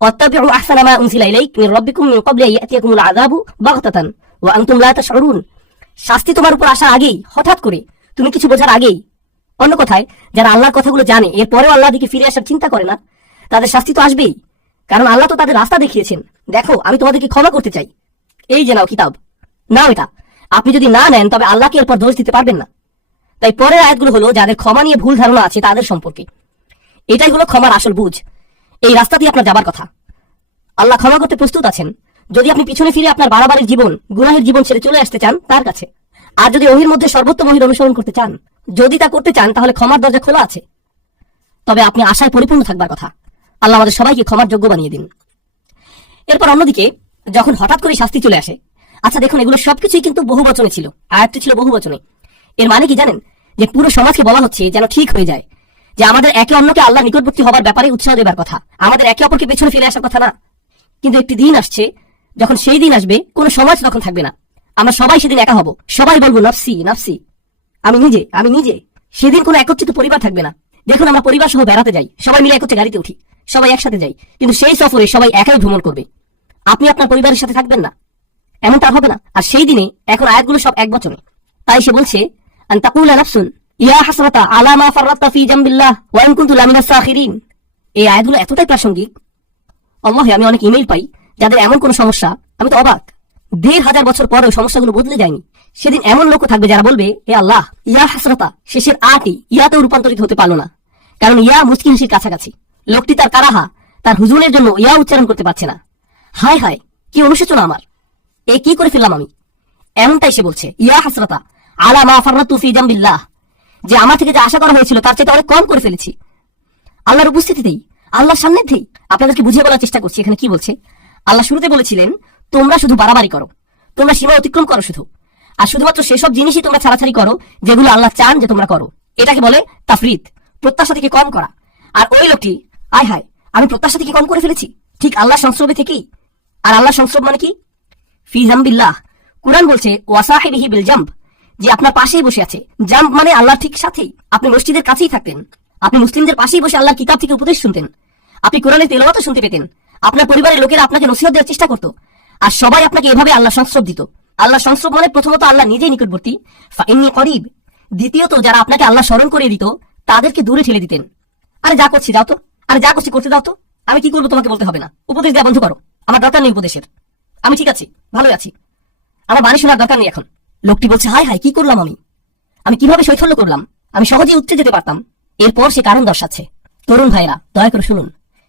ওয়াত্তাবিউ আহসানা মা উনজিলা ইলাইক মির রাব্বিকুম মিন ক্বাবলি আন ইয়াতিয়াকুমুল আযাবু বাগতাতান ওয়া আনতুম লা তাশউরুন। শাস্তি তোমার উপর আসার আগেই, হঠাৎ করে, তুমি কিছু বোঝার আগেই। অন্য কথায়, যারা আল্লাহর কথাগুলো জানে এরপরেও আল্লাহর দিকে ফিরে আসার চিন্তা করে না, তাদের শাস্তি তো আসবেই। কারণ আল্লাহ তো তাদের রাস্তা দেখিয়েছেন। দেখো, আমি তোমাদেরকে ক্ষমা করতে চাই, এই যে নাও কিতাব, নাও এটা। আপনি যদি না নেন তবে আল্লাহকে এরপর দোষ দিতে পারবেন না। তাই পরের আয়াতগুলো হলো যাদের ক্ষমা নিয়ে ভুল ধারণা আছে তাদের সম্পর্কে। এটাই হলো ক্ষমার আসল বুঝ। এই রাস্তা দিয়ে আপনার যাবার কথা। আল্লাহ ক্ষমা করতে প্রস্তুত আছেন যদি আপনি পিছনে ফিরে আপনার বাড়াবাড়ির জীবন, গুনাহের জীবন ছেড়ে চলে আসতে চান তার কাছে। আর যদি ওহির মধ্যে সর্বোত্তম ওহির অনুসরণ করতে চান, যদি তা করতে চান, তাহলে ক্ষমার দরজা খোলা আছে। তবে আপনি আশায় পরিপূর্ণ থাকবার কথা। আল্লাহ আমাদের সবাইকে ক্ষমার যোগ্য বানিয়ে দিন। এরপর অন্যদিকে যখন হঠাৎ করে শাস্তি চলে আসে, আচ্ছা দেখুন, এগুলো সবকিছুই কিন্তু বহু বচনে ছিল, আয়াতটি ছিল বহু বচনে। এর মানে কি জানেন? যে পুরো সমাজকে বলা হচ্ছে যেন ঠিক হয়ে যায়, যে আমাদের একে অন্যকে আল্লাহ নিকটবর্তী হবার ব্যাপারে উৎসাহ দেবার কথা, আমাদের একে অপরকে পেছনে ফেলে আসার কথা না। কিন্তু একটি দিন আসছে, যখন সেই দিন আসবে কোনো সমাজ তখন থাকবে না। আমরা সবাই সেদিন একা হব, সবাই বলবো নাফসি নাফসি, আমি নিজে আমি নিজে। সেদিন কোনো একত্রিত পরিবার থাকবে না। দেখুন, আমরা পরিবার সহ বেড়াতে যাই, সবাই মিলে একত্রে গাড়িতে উঠি, সবাই একসাথে যাই, কিন্তু সেই সফরে সবাই একাই ভ্রমণ করবে। আপনি আপনার পরিবারের সাথে থাকবেন না, এমন তার হবে না। আর সেই দিনে এখন আয়াতগুলো সব এক বচনে। তাই সে বলছে আন তাকুলা নাফসুন ইয়া হাসরাতা আলা মা ফাররাততা ফি জামবিল্লাহ ওয়া ইন কুনতু লামিনাস সাখিরিন। এই আয়াতগুলো এতটাই প্রাসঙ্গিক, আল্লাহ আমি অনেক ইমেইল পাই যাদের এমন কোন সমস্যা, আমি তো অবাক, ১,৫০০ বছর পরে ওই সমস্যাগুলো বদলে যায়নি। সেদিন এমন লোকও থাকবে যারা বলবে, হে আল্লাহ, ইয়া হাসরাতা শেষের আটি ইয়াতেও রূপান্তরিত হতে পারলো না, কারণ ইয়া মুচকি হাসির কাছাকাছি। লোকটি তার কারাহা, তার হুজুনের জন্য ইয়া উচ্চারণ করতে পারছে না। হায় হায়, কি অনুশোচনা আমার, এ কি করে ফেললাম আমি। এমনটাই সে বলছে, ইয়া হাসরাতা আলা মা ফাররাতু ফি জামবিল্লাহ, যে আমার থেকে যে আশা করা হয়েছিল তার চেয়ে অনেক কম করে ফেলেছি। আল্লাহর উপস্থিতিতেই, আল্লাহর সান্নিধ্যেই আপনাদেরকে বুঝিয়ে বলার চেষ্টা করছি। এখানে কি বলছে, আল্লাহ শুরুতে বলেছিলেন তোমরা শুধু বাড়াবাড়ি করো, তোমরা সীমা অতিক্রম করো শুধু, আর শুধুমাত্র সেসব জিনিসই তোমরা ছাড়াছাড়ি করো যেগুলো আল্লাহ চান যে তোমরা করো। এটাকে বলে তাফরিদ, প্রত্যাশা থেকে কম করা। আর ওই লোকটি, আয় হায়, আমি প্রত্যাশা থেকে কম করে ফেলেছি, ঠিক আল্লাহ সংস্রবে থেকেই। আর আল্লাহ সংস্রব মানে কি? ফি জামবিল্লাহ। কুরআন বলছে ওয়াসাহিবিহি বিল জামব, যে আপনার পাশেই বসে আছে। জাম্প মানে আল্লাহর ঠিক সাথেই। আপনি মসজিদের কাছেই থাকতেন, আপনি মুসলিমদের পাশেই বসে আল্লাহর কিতাব থেকে উপদেশ শুনতেন, আপনি কোরআনের তেলাওয়াতও শুনতে পেতেন, আপনার পরিবারের লোকেরা আপনাকে নসিহত দেওয়ার চেষ্টা করত, আর সবাই আপনাকে এভাবে আল্লাহ সংস্রব দিত। আল্লাহ সংস্রব মানে প্রথমত আল্লাহ নিজেই নিকটবর্তী, ফাইন্নী করিব। দ্বিতীয়ত যারা আপনাকে আল্লাহ স্মরণ করিয়ে দিত তাদেরকে দূরে ঠেলে দিতেন। আরে যা করছি যাও তো, আরে যা করছি করতে দাও তো, আমি কি করবো তোমাকে বলতে হবে না, উপদেশ দেওয়া বন্ধ করো, আমার দরকার নেই উপদেশের, আমি ঠিক আছি, ভালোই আছি, আমার বাণী শোনার দরকার নেই এখন। লোকটি বলছে, হায় হায়, কি করলাম আমি কিভাবে শৈথল্য করলাম, আমি সহজেই উঠতে যেতে পারতাম। এরপর সে কারণ দর্শাচ্ছে। তরুণ ভাইরা দয়া করে শুনুন,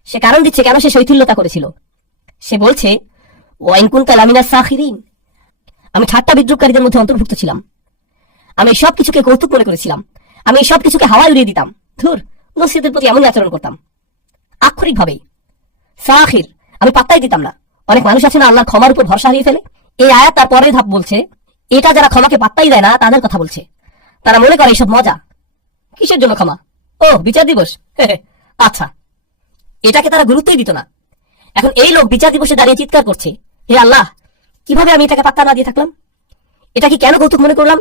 সে কারণ দিচ্ছে কেন সে শৈথিল্যতা করেছিল। সে বলছে ওয়াইন কুনতা লামিনাস সাখিরিন, আমি ঠাট্টা বিদ্রুপকারীদের মধ্যে অন্তর্ভুক্ত ছিলাম, আমি সব কিছুকে কৌতুক মনে করেছিলাম, আমি সব কিছুকে হাওয়ায় উড়িয়ে দিতাম, ধুর, মসজিদের প্রতি এমনই আচরণ করতাম আক্ষরিকভাবেই। সাখির, আমি পাত্তাই দিতাম না। অনেক মানুষ আছে না আল্লাহর ক্ষমার উপর ভরসা হারিয়ে ফেলে। এই আয়াত তার পরের ধাপ বলছে, এটা যারা ক্ষমাকে পাত্তাই দেয় না তাদের কথা বলছে। তারা মনে করে এইসব মজা, কিসের জন্য ক্ষমা, ও বিচার দিবস, আচ্ছা, এটাকে তারা গুরুত্বই দিত না। এখন এই লোক বিচার দিবসে দাঁড়িয়ে চিৎকার করছে, হে আল্লাহ, কিভাবে আমি এটাকে পাত্তা না দিয়ে থাকলাম, এটা কি কেন কৌতুক মনে করলাম।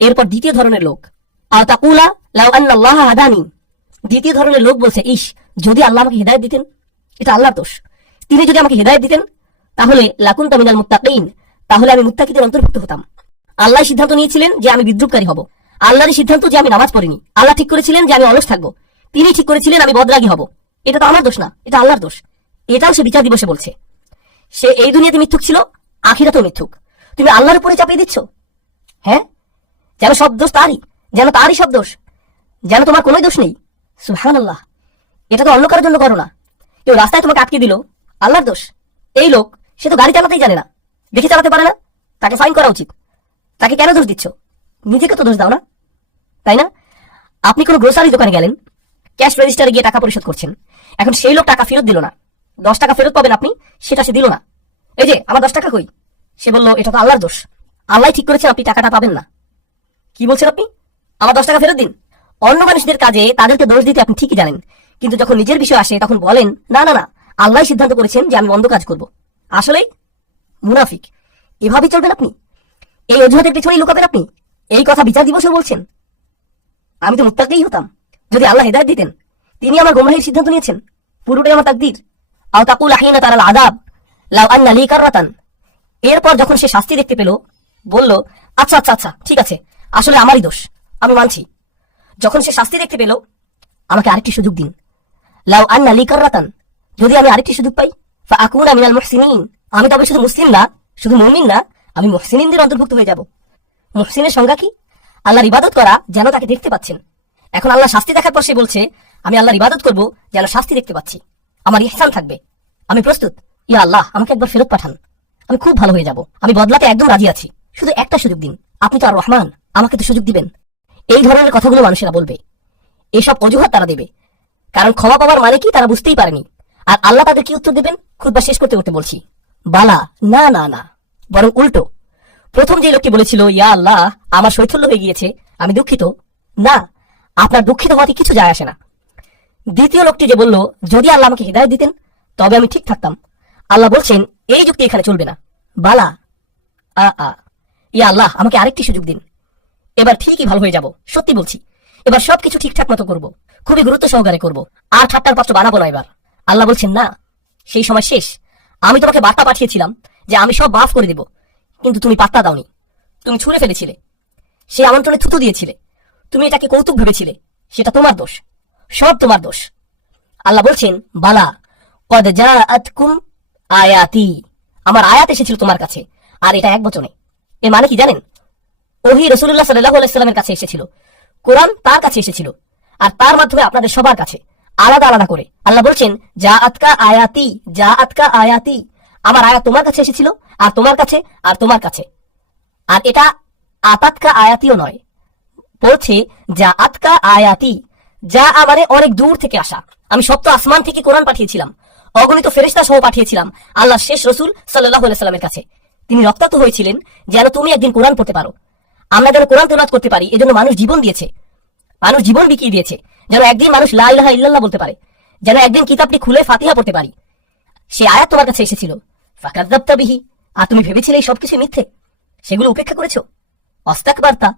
এরপর দ্বিতীয় ধরনের লোক, আতাকুলা লাউ আন্নাল্লাহ হাদানি, দ্বিতীয় ধরনের লোক বলছে, ইস, যদি আল্লাহ আমাকে হিদায়াত দিতেন, এটা আল্লাহর দোষ, তিনি যদি আমাকে হিদায়াত দিতেন তাহলে লাকুনতু মিনাল মুত্তাকিন, তাহলে আমি মুত্তাকিদের অন্তর্ভুক্ত হতাম। আল্লাহ সিদ্ধান্ত নিয়েছিলেন যে আমি বিদ্রুপকারী হব, আল্লাহর সিদ্ধান্ত যে আমি নামাজ পড়িনি, আল্লাহ ঠিক করেছিলেন যে আমি অলস থাকবো, তিনি ঠিক করেছিলেন আমি বদরাগী হব। এটা তো আমার দোষ না, এটা আল্লাহর দোষ। এটাও সে বিচার দিবসে বলছে। সে এই দুনিয়াতে মিথ্যুক ছিল, আখিরাতেও মিথ্যুক। তুমি আল্লাহর উপরে চাপিয়ে দিচ্ছ, হ্যাঁ, যেন সব দোষ তারই, যেন তারই সব দোষ, যেন তোমার কোনোই দোষ নেই। সুবহানাল্লাহ, এটা তো অন্য কারোর জন্য করো না। কেউ রাস্তায় তোমাকে আটকে দিল, আল্লাহর দোষ। এই লোক, সে তো গাড়ি চালাতেই জানে না, দেখে চালাতে পারে না, তাকে ফাইন করা উচিত। তাকে কেন দোষ দিচ্ছ? নিজেকে তো দোষ দাও না, তাই না? আপনি কোনো গ্রোসারি দোকানে গেলেন, ক্যাশ রেজিস্টারে গিয়ে টাকা পরিশোধ করছেন, এখন সেই লোক টাকা ফেরত দিল না, 10 টাকা ফেরত পাবেন আপনি, সেটা সে দিল না। এই যে আমার 10 টাকা কই? সে বলল এটা তো আল্লাহর দোষ, আল্লাহ ঠিক করেছেন আপনি টাকাটা পাবেন না। কি বলছেন আপনি? আমার 10 টাকা ফেরত দিন। অন্য মানুষদের কাজে তাদেরকে দোষ দিতে আপনি ঠিকই জানেন, কিন্তু যখন নিজের বিষয় আসে তখন বলেন না না না, আল্লাহ সিদ্ধান্ত করেছেন যে আমি বন্ধ কাজ করব। আসলেই মুনাফিক। এভাবেই চলবেন আপনি, এই অজুহাতের পেছনেই লুকাবেন আপনি। এই কথা বিচার দিবসে বলছেন। আমি তো মুত্তাকিই হতাম যদি আল্লাহ হিদায়াত দিতেন। তিনি আমার গোমরাহির সিদ্ধান্ত নিয়েছেন, পুরোটাই আমার তাকদীর। আও তাকুল হিনা তারাল আযাব লাউ আন্না লি কাররাতান। এরপর যখন সে শাস্তি দেখতে পেল, বলল আচ্ছা আচ্ছা আচ্ছা, ঠিক আছে, আসলে আমারই দোষ, আমি মানছি। যখন সে শাস্তি দেখতে পেল, আমাকে আরেকটি সুযোগ দিন। লাউ আন্না লি কাররাতান, যদি আমি আরেকটি সুযোগ পাই, ফা আকুনা মিনাল মুহসিনিন, আমি তবে শুধু মুসলিম না, শুধু মুমিন না, আমি মুহসিনিনদের অন্তর্ভুক্ত হয়ে যাব। মুহসিনের সংজ্ঞা কি? আল্লাহর ইবাদত করা যেন তাকে দেখতে পাচ্ছেন। এখন আল্লাহ শাস্তি দেখার পর সে বলছে আমি আল্লাহর ইবাদত করব যেন শাস্তি দেখতে পাচ্ছি, আমার ইহসান থাকবে, আমি প্রস্তুত। ইয়া আল্লাহ, আমাকে একবার ফেরত পাঠান, আমি খুব ভালো হয়ে যাব, আমি বদলাতে একদম রাজি আছি, শুধু একটা সুযোগ দিন, আপনি তো আর রহমান, আমাকে তো সুযোগ দিবেন। এই ধরনের কথাগুলো মানুষেরা বলবে, এইসব অজুহাত তারা দেবে, কারণ ক্ষমা পাওয়ার মানে কি তারা বুঝতেই পারেনি। আর আল্লাহ তাদের কি উত্তর দেবেন? খুতবা শেষ করতে করতে বলছি, বালা, না না না, বরং উল্টো। প্রথম যে লোকটি বলেছিল ইয়া আল্লাহ আমার শৈথল্য হয়ে গিয়েছে, আমি দুঃখিত, না, আপনার দুঃখিত হওয়াতে কিছু যায় আসে না। দ্বিতীয় লোকটি যে বলল যদি আল্লাহ আমাকে হিদায়াত দিতেন তবে আমি ঠিক থাকতাম, আল্লাহ বলছেন এই যুক্তি এখানে চলবে না। বালা, ইয়া আল্লাহ আমাকে আরেকটি সুযোগ দিন, এবার ঠিকই ভালো হয়ে যাব, সত্যি বলছি, এবার সবকিছু ঠিকঠাক মতো করবো, খুবই গুরুত্ব সহকারে করবো, আর ঠাট্টার পাত্র বানাবো না এবার। আল্লাহ বলছেন না, সেই সময় শেষ, আমি তোমাকে বার্তা পাঠিয়েছিলাম যে আমি সব মাফ করে দেব, কিন্তু তুমি পাত্তা দাওনি, তুমি ছুঁড়ে ফেলেছিলে। সেই আমন্ত্রণে থুতু দিয়েছিলে, তুমি এটাকে কৌতুক ভেবেছিলে, সেটা তোমার দোষ, সব তোমার দোষ। আল্লাহ বলছেন, বালা কদ জাআতকুম আয়াতি, আমার আয়াত এসেছিল তোমার কাছে, আর এটা এক বচনে। এর মানে কি জানেন? ওহী রাসূলুল্লাহ সাল্লাল্লাহু আলাইহি সাল্লামের কাছে এসেছিল, কোরআন তার কাছে এসেছিল, আর তার মাধ্যমে আপনাদের সবার কাছে আলাদা আলাদা করে। আল্লাহ বলছেন, জাআতকা আয়াতি, জাআতকা আয়াতি, আমার আয়াত তোমার কাছে এসেছিল, আর তোমার কাছে, আর তোমার কাছে। আর এটা আতাতকা আয়াতিও নয়, বলছে জাআতকা আয়াতি, যা আমারে অনেক দূর থেকে আসা। আমি সপ্ত আসমান থেকে কোরআন পাঠিয়েছিলাম, অগণিত ফেরেশতা সহ পাঠিয়েছিলাম আল্লাহ শেষ রসুল সাল্লাল্লাহু আলাইহি সাল্লামের কাছে। তিনি রক্তাক্ত হয়েছিলেন যেন তুমি একদিন কোরআন পড়তে পারো, আমরা যেন কোরআন তেলাওয়াত করতে পারি। এজন্য মানুষ জীবন দিয়েছে, মানুষ জীবন বিকিয়ে দিয়েছে যেন একদিন মানুষ লা ইলাহা ইল্লাল্লাহ বলতে পারে, যেন একদিন কিতাবটি খুলে ফাতিহা পড়তে পারি। সে আয়াত তোমার কাছে এসেছিল, ফাকাযযাবতা বিহি, আর তুমি ভেবেছিলে এই সবকিছু মিথ্যে, সেগুলো উপেক্ষা করেছো। অস্তাকবারতা,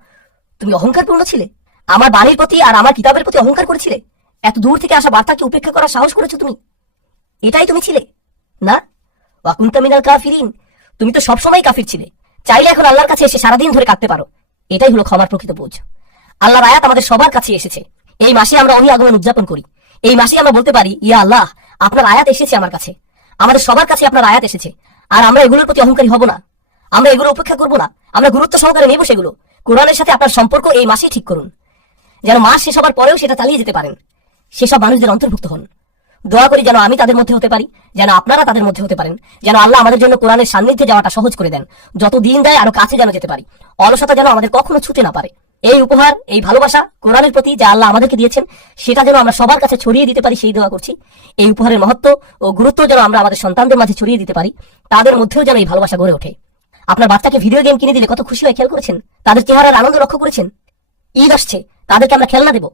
তুমি অহংকারপূর্ণ ছিলে, আমার বাণীর প্রতি আর আমার কিতাবের প্রতি অহংকার করেছিলে। এত দূর থেকে আসা বার্তাকে উপেক্ষা করার সাহস করেছো তুমি, এটাই তুমি ছিলে না? ওয়াকুনতা মিনাল কাফিরিন, তুমি তো সবসময় কাফির ছিলে। চাইলে এখন আল্লাহর কাছে এসে সারাদিন ধরে কাঁদতে পারো। এটাই হলো ক্ষমার প্রকৃত বোঝ। আল্লাহর আয়াত আমাদের সবার কাছে এসেছে। এই মাসে আমরা ওহী আগমন উদযাপন করি। এই মাসে আমরা বলতে পারি, ইয়া আল্লাহ, আপনার আয়াত এসেছে আমার কাছে, আমাদের সবার কাছে আপনার আয়াত এসেছে, আর আমরা এগুলোর প্রতি অহংকারী হব না, আমরা এগুলো উপেক্ষা করব না, আমরা গুরুত্ব সহকারে নেব সেগুলো। কোরআনের সাথে আপনার সম্পর্ক এই মাসেই ঠিক করুন, যেন মাস শেষ হবার পরেও সেটা চালিয়ে যেতে পারেন, সেসব মানুষদের অন্তর্ভুক্ত হন। দোয়া করি যেন আমি তাদের মধ্যে হতে পারি, যেন আপনারা তাদের মধ্যে হতে পারেন, যেন আল্লাহ আমাদের জন্য কোরআনের সান্নিধ্যে যাওয়াটা সহজ করে দেন। যত দিন যায় আরো কাছে যেন যেতে পারি, অলসতা যেন আমাদের কখনো ছুটে না পারে। এই উপহার, এই ভালোবাসা কোরআনের প্রতি যা আল্লাহ আমাদেরকে দিয়েছেন, সেটা যেন আমরা সবার কাছে ছড়িয়ে দিতে পারি, সেই দোয়া করছি। এই উপহারের মহত্ব ও গুরুত্ব যেন আমরা আমাদের সন্তানদের মাঝে ছড়িয়ে দিতে পারি, তাদের মধ্যেও যেন এই ভালোবাসা গড়ে ওঠে। আপনার বাচ্চাকে ভিডিও গেম কিনে দিলে কত খুশি হয় খেয়াল করেছেন? তাদের চেহারার আনন্দ লক্ষ্য করেছেন? ঈদ আসছে, তাদেরকে আমরা খেলনা দেব,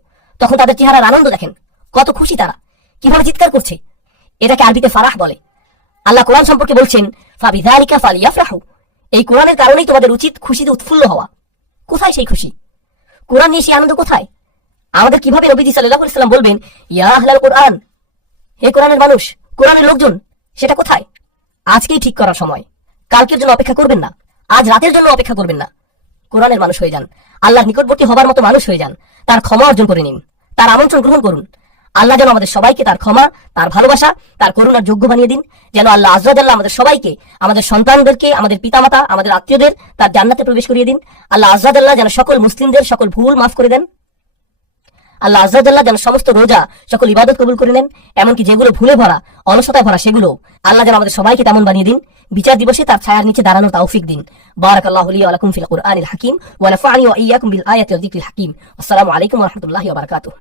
তখন তাদের চেহারার আনন্দ দেখেন, কত খুশি তারা, কিভাবে চিৎকার করছে। এটাকে আরবিতে ফারাহ বলে। আল্লাহ কোরআন সম্পর্কে বলছেন, ফাবিযালিকা ফালিয়াফরাহু, এই কোরআনের কারণেই তোমাদের উচিত খুশিতে উৎফুল্ল হওয়া। কোথায় সেই খুশি? কোরআন নিয়ে সেই আনন্দ কোথায়? আমাদের কিভাবে নবীজি সাল্লাল্লাহু আলাইহি সাল্লাম বলবেন, ইয়া আহলাল কোরআন, হে কোরআনের মানুষ, কোরআনের লোকজন, সেটা কোথায়? আজকেই ঠিক করার সময়। কালকের জন্য অপেক্ষা করবেন না, আজ রাতের জন্য অপেক্ষা করবেন না। কোরআনের মানুষ হয়ে যান, আল্লাহর নিকটবর্তী হবার মতো মানুষ হয়ে যান, তার ক্ষমা অর্জন করে নিন, তার আমন্ত্রণ গ্রহণ করুন। আল্লাহ যেন আমাদের সবাইকে তার ক্ষমা, তার ভালোবাসা, তার করুণার যোগ্য বানিয়ে দিন। যেন আল্লাহ আযজা ওয়া জাল্লা আমাদের সবাইকে, আমাদের সন্তানদেরকে, আমাদের পিতামাতা, আমাদের আত্মীয়দের তার জান্নাতে প্রবেশ করিয়ে দিন। আল্লাহ আযজা ওয়া জাল্লা যেন সকল মুসলিমদের সকল ভুল মাফ করে দেন। আল্লাহ আযজা ওয়া জাল্লা যেন সমস্ত রোজা, সকল ইবাদত কবুল করে নেন, এমনকি যেগুলো ভুলে ভরা, অলসতায় ভরা, সেগুলো আল্লাহ যেন আমাদের সবাইকে তেমন বানিয়ে দিন। বিচার দিবসে তার ছায়ার নিচে দাঁড়ানোর তৌফিক দিন। বারাকাল্লাহু লি ওয়া লাকুম ফিল কুরআনিল হাকিম ওয়া নাফা'নি ওয়া ইয়্যাকুম বিল আয়াতি ওয়াজ যিকরিল হাকিম। আসসালামু আলাইকুম ওয়া রাহমাতুল্লাহি ওয়া বারাকাতুহু।